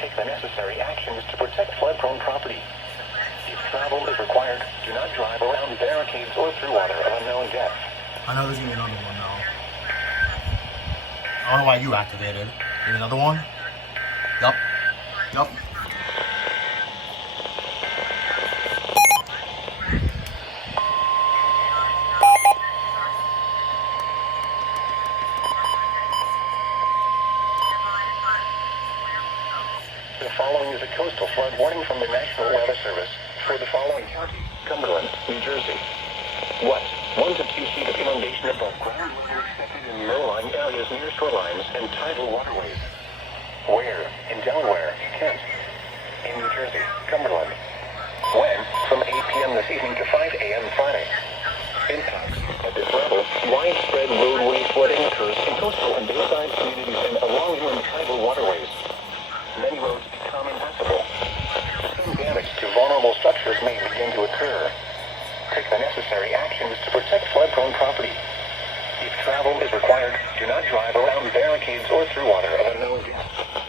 Take the necessary actions to protect flood-prone property. If travel is required, do not drive around barricades or through water of unknown depth. I know there's gonna be another one now. I don't know why you activated. There's another one? Yup. Yup. The following is a coastal flood warning from the National Weather Service for the following counties: Cumberland, New Jersey. What? 1 to 2 feet of inundation above ground level expected in low-lying areas near shorelines and tidal waterways. Where? In Delaware, Kent. In New Jersey, Cumberland. When? From 8 p.m. this evening to 5 a.m. Friday. Impacts. At this level, widespread roadway flooding occurs in coastal and bayside communities and along inland tidal waterways. Many roads become impassable. Some damage to vulnerable structures may begin to occur. Take the necessary actions to protect flood-prone property. If travel is required, do not drive around barricades or through water of unknown depth.